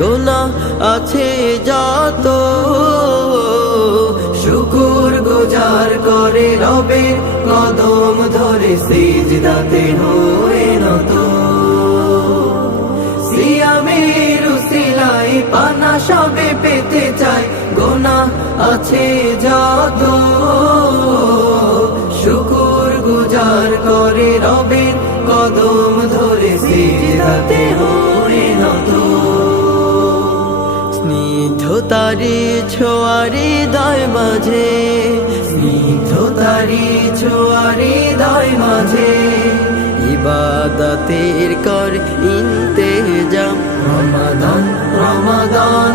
গুনাহ আছে যত, শুকর গুজার করে রবের কদম ধরে সিজদাতে হয়ে নত। সিয়ামের উসিলায় পানা সবে পেতে চায়, গুনাহ আছে যত, শুকর গুজার করে রবের কদম ধরে সিজদাতে হয়ে নত। স্নিগ্ধতারি ছোঁয়ারি হৃদয় মাঝে, স্নিগ্ধতারি ছোঁয়ারি হৃদয় মাঝে, ইবাদতের কর ইন্তেজাম। রমাদান রমাদান